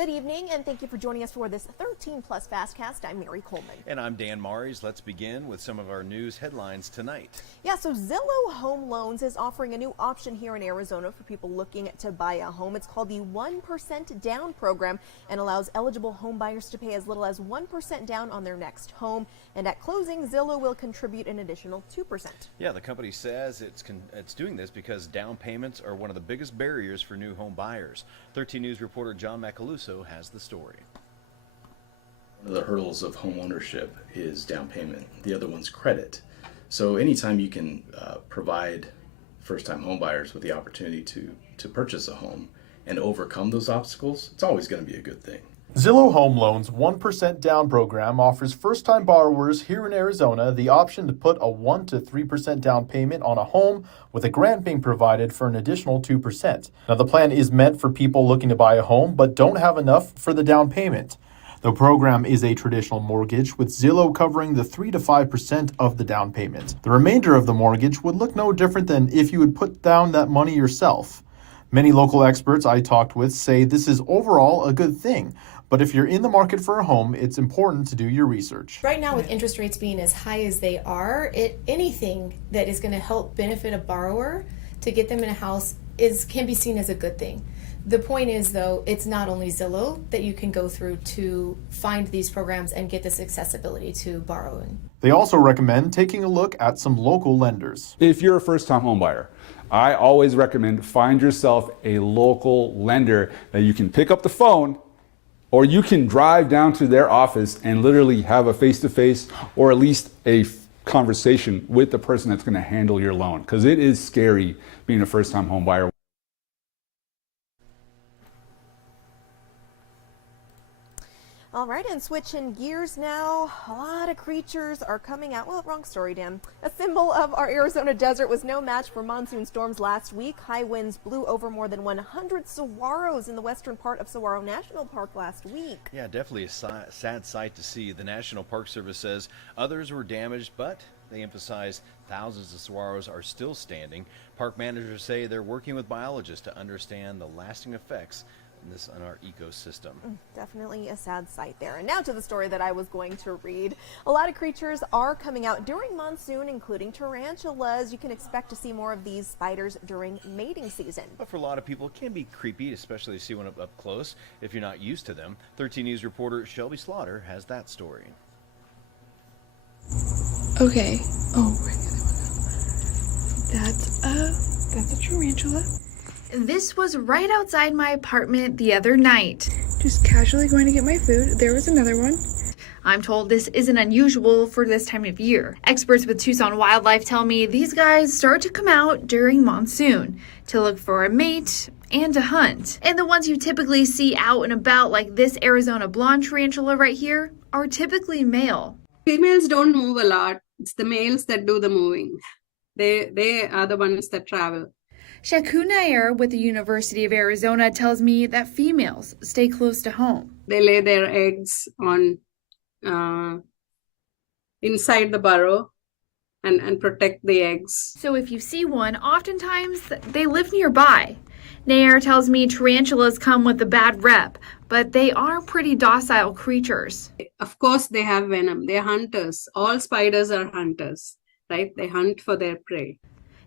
Good evening, and thank you for joining us for this 13 Plus FastCast. I'm Mary Coleman. And I'm Dan Maries. Let's begin with some of our news headlines tonight. Yeah, so Zillow Home Loans is offering a new option here in Arizona for people looking to buy a home. It's called the 1% Down Program and allows eligible home buyers to pay as little as 1% down on their next home. And at closing, Zillow will contribute an additional 2%. Yeah, the company says it's doing this because down payments are one of the biggest barriers for new home buyers. 13 News reporter John Macaluso has the story. One of the hurdles of home ownership is down payment. The other one's credit. So anytime you can provide first-time home buyers with the opportunity to purchase a home and overcome those obstacles, it's always going to be a good thing. Zillow Home Loans' 1% Down program offers first-time borrowers here in Arizona the option to put a 1 to 3% down payment on a home with a grant being provided for an additional 2%. Now, the plan is meant for people looking to buy a home but don't have enough for the down payment. The program is a traditional mortgage, with Zillow covering the 3 to 5% of the down payment. The remainder of the mortgage would look no different than if you would put down that money yourself. Many local experts I talked with say this is overall a good thing, but if you're in the market for a home, it's important to do your research. Right now, with interest rates being as high as they are, anything that is going to help benefit a borrower to get them in a house can be seen as a good thing. The point is, though, it's not only Zillow that you can go through to find these programs and get this accessibility to borrowing. They also recommend taking a look at some local lenders. If you're a first-time home buyer, I always recommend find yourself a local lender that you can pick up the phone, or you can drive down to their office and literally have a face-to-face or at least a conversation with the person that's going to handle your loan, because it is scary being a first-time home buyer. All right, and switching gears now, a lot of creatures are coming out. Well, wrong story, Dan. A symbol of our Arizona desert was no match for monsoon storms last week. High winds blew over more than 100 saguaros in the western part of Saguaro National Park last week. Yeah, definitely a sad sight to see. The National Park Service says others were damaged, but they emphasize thousands of saguaros are still standing. Park managers say they're working with biologists to understand the lasting effects on our ecosystem. Definitely a sad sight there. And now to the story that I was going to read. A lot of creatures are coming out during monsoon, including tarantulas. You can expect to see more of these spiders during mating season. But for a lot of people, it can be creepy, especially to see one up close if you're not used to them. 13 News reporter Shelby Slaughter has that story. Okay. Oh, where'd the other one go? That's a tarantula. This was right outside my apartment the other night. Just casually going to get my food. There was another one. I'm told this isn't unusual for this time of year. Experts with Tucson Wildlife tell me these guys start to come out during monsoon to look for a mate and to hunt. And the ones you typically see out and about, like this Arizona blonde tarantula right here, are typically male. Females don't move a lot. It's the males that do the moving. They are the ones that travel. Shaku Nair with the University of Arizona tells me that females stay close to home. They lay their eggs on inside the burrow and protect the eggs. So if you see one, oftentimes they live nearby. Nair tells me tarantulas come with a bad rep, but they are pretty docile creatures. Of course, they have venom. They're hunters. All spiders are hunters, right? They hunt for their prey.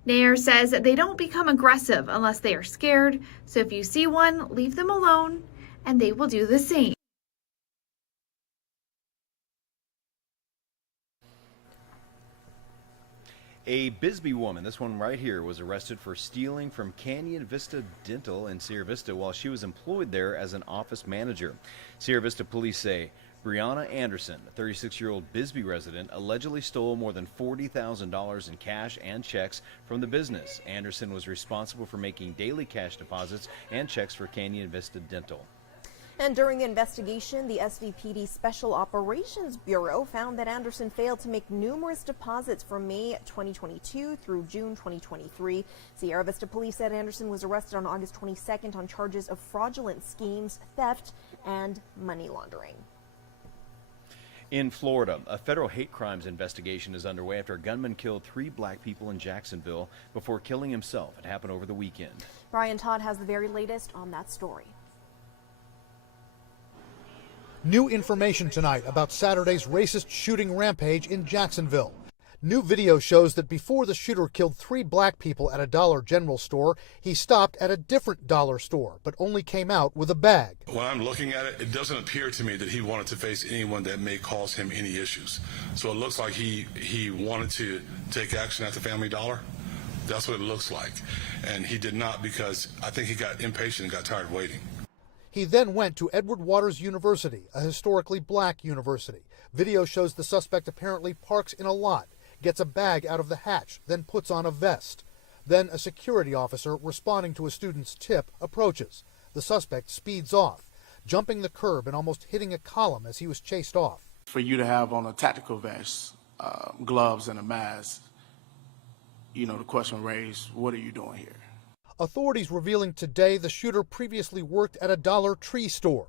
Nair says that they don't become aggressive unless they are scared, so if you see one, leave them alone, and they will do the same. A Bisbee woman, this one right here, was arrested for stealing from Canyon Vista Dental in Sierra Vista while she was employed there as an office manager. Sierra Vista police say Brianna Anderson, a 36-year-old Bisbee resident, allegedly stole more than $40,000 in cash and checks from the business. Anderson was responsible for making daily cash deposits and checks for Canyon Vista Dental. And during the investigation, the SVPD Special Operations Bureau found that Anderson failed to make numerous deposits from May 2022 through June 2023. Sierra Vista Police said Anderson was arrested on August 22nd on charges of fraudulent schemes, theft, and money laundering. In Florida, a federal hate crimes investigation is underway after a gunman killed 3 black people in Jacksonville before killing himself. It happened over the weekend. Brian Todd has the very latest on that story. New information tonight about Saturday's racist shooting rampage in Jacksonville. New video shows that before the shooter killed 3 black people at a Dollar General store, he stopped at a different dollar store, but only came out with a bag. When I'm looking at it, it doesn't appear to me that he wanted to face anyone that may cause him any issues. So it looks like he wanted to take action at the Family Dollar. That's what it looks like. And he did not, because I think he got impatient and got tired of waiting. He then went to Edward Waters University, a historically black university. Video shows the suspect apparently parks in a lot, gets a bag out of the hatch, then puts on a vest. Then a security officer responding to a student's tip approaches. The suspect speeds off, jumping the curb and almost hitting a column as he was chased off. For you to have on a tactical vest, gloves and a mask, the question raised, what are you doing here? Authorities revealing today the shooter previously worked at a Dollar Tree store.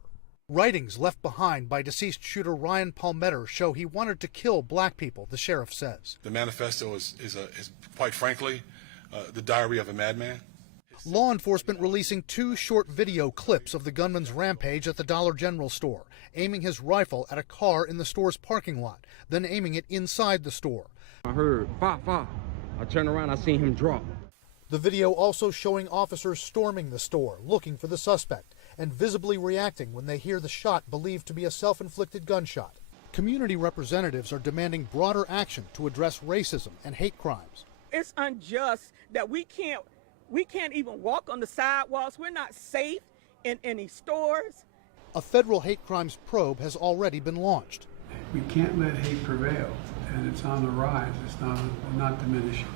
Writings left behind by deceased shooter Ryan Palmetter show he wanted to kill black people, the sheriff says. The manifesto is quite frankly, the diary of a madman. Law enforcement releasing 2 short video clips of the gunman's rampage at the Dollar General store, aiming his rifle at a car in the store's parking lot, then aiming it inside the store. I heard, "Pop, pop." I turned around, I seen him drop. The video also showing officers storming the store, looking for the suspect, and visibly reacting when they hear the shot believed to be a self-inflicted gunshot. Community representatives are demanding broader action to address racism and hate crimes. It's unjust that we can't even walk on the sidewalks. We're not safe in any stores. A federal hate crimes probe has already been launched. We can't let hate prevail, and it's on the rise. It's not diminishing.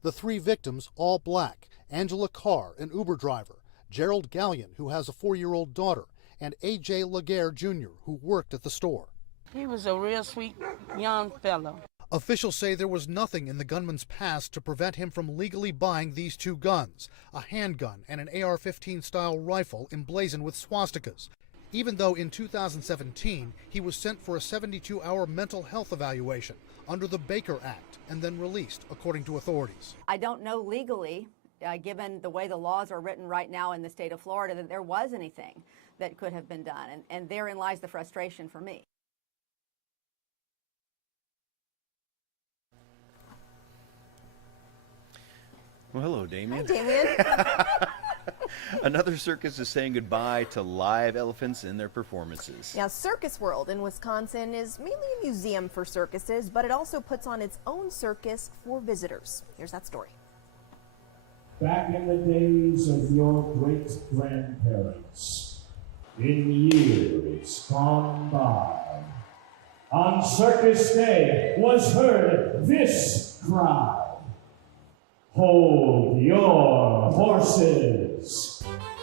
The 3 victims, all black: Angela Carr, an Uber driver, Gerald Gallion, who has a 4-year-old daughter, and A.J. Laguerre Jr., who worked at the store. He was a real sweet young fellow. Officials say there was nothing in the gunman's past to prevent him from legally buying these 2 guns, a handgun and an AR-15 style rifle emblazoned with swastikas, even though in 2017 he was sent for a 72-hour mental health evaluation under the Baker Act and then released, according to authorities. I don't know legally, given the way the laws are written right now in the state of Florida, that there was anything that could have been done, and therein lies the frustration for me. Well, hello, Damien. Hi, Damien. Another circus is saying goodbye to live elephants in their performances. Yeah, Circus World in Wisconsin is mainly a museum for circuses, but it also puts on its own circus for visitors. Here's that story. Back in the days of your great-grandparents, in years gone by, on Circus Day was heard this cry: "Hold your horses!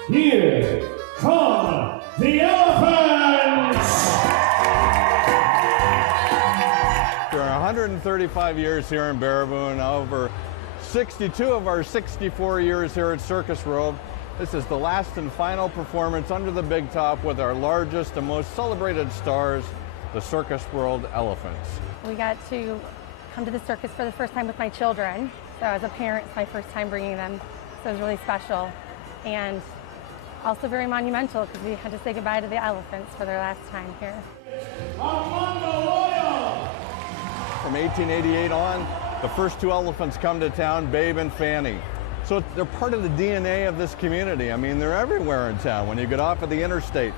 Here come the elephants!" There are 135 years here in Baraboo, and over 62 of our 64 years here at Circus World. This is the last and final performance under the big top with our largest and most celebrated stars, the Circus World elephants. We got to come to the circus for the first time with my children. So as a parent, it's my first time bringing them. So it was really special and also very monumental because we had to say goodbye to the elephants for their last time here. From 1888 on, the first 2 elephants come to town, Babe and Fanny. So they're part of the DNA of this community. I mean, they're everywhere in town. When you get off at the interstate,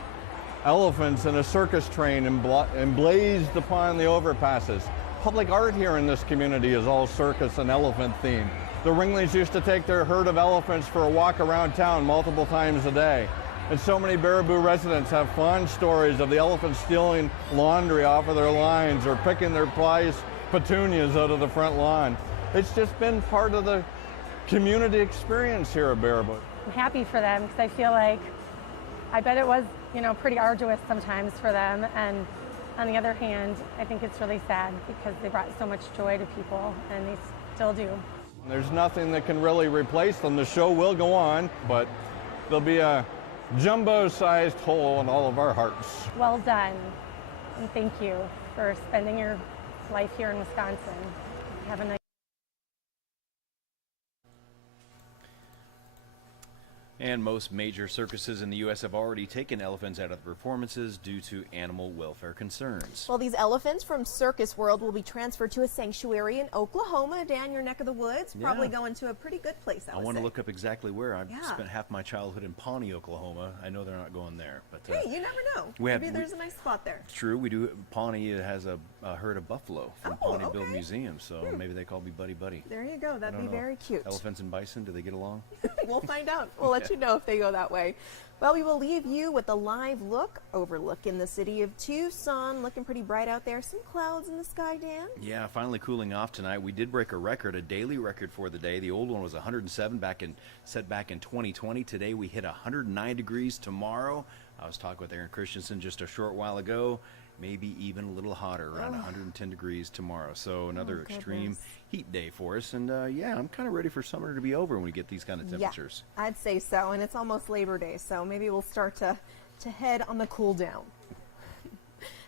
elephants in a circus train emblazed upon the overpasses. Public art here in this community is all circus and elephant themed. The Ringleys used to take their herd of elephants for a walk around town multiple times a day. And so many Baraboo residents have fond stories of the elephants stealing laundry off of their lines or picking their prized petunias out of the front lawn. It's just been part of the community experience here at Baraboo. I'm happy for them because I feel like, I bet it was, pretty arduous sometimes for them. And on the other hand, I think it's really sad because they brought so much joy to people, and they still do. There's nothing that can really replace them. The show will go on, but there'll be a jumbo-sized hole in all of our hearts. Well done, and thank you for spending your life here in Wisconsin. Have a nice And most major circuses in the U.S. have already taken elephants out of the performances due to animal welfare concerns. Well, these elephants from Circus World will be transferred to a sanctuary in Oklahoma, down your neck of the woods. Probably going to a pretty good place, I want to say. look up exactly where. I've spent half my childhood in Pawnee, Oklahoma. I know they're not going there. But hey, you never know. Maybe there's a nice spot there. True, we do. Pawnee has a herd of buffalo from Pawneeville Museum, so maybe they call me Buddy Buddy. There you go. That'd be very cute. Elephants and bison, do they get along? We'll find out. We'll let you know if they go that way. Well, we will leave you with a live look overlooking the city of Tucson. Looking pretty bright out there. Some clouds in the sky, Dan. Yeah, finally cooling off tonight. We did break a record, a daily record for the day. The old one was 107 set back in 2020. Today we hit 109 degrees. Tomorrow, I was talking with Aaron Christensen just a short while ago. Maybe even a little hotter, around 110 degrees tomorrow. So another extreme heat day for us. And yeah, I'm kind of ready for summer to be over when we get these kind of temperatures. Yeah, I'd say so. And it's almost Labor Day, so maybe we'll start to head on the cool down.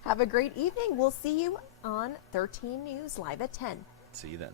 Have a great evening. We'll see you on 13 News Live at 10. See you then.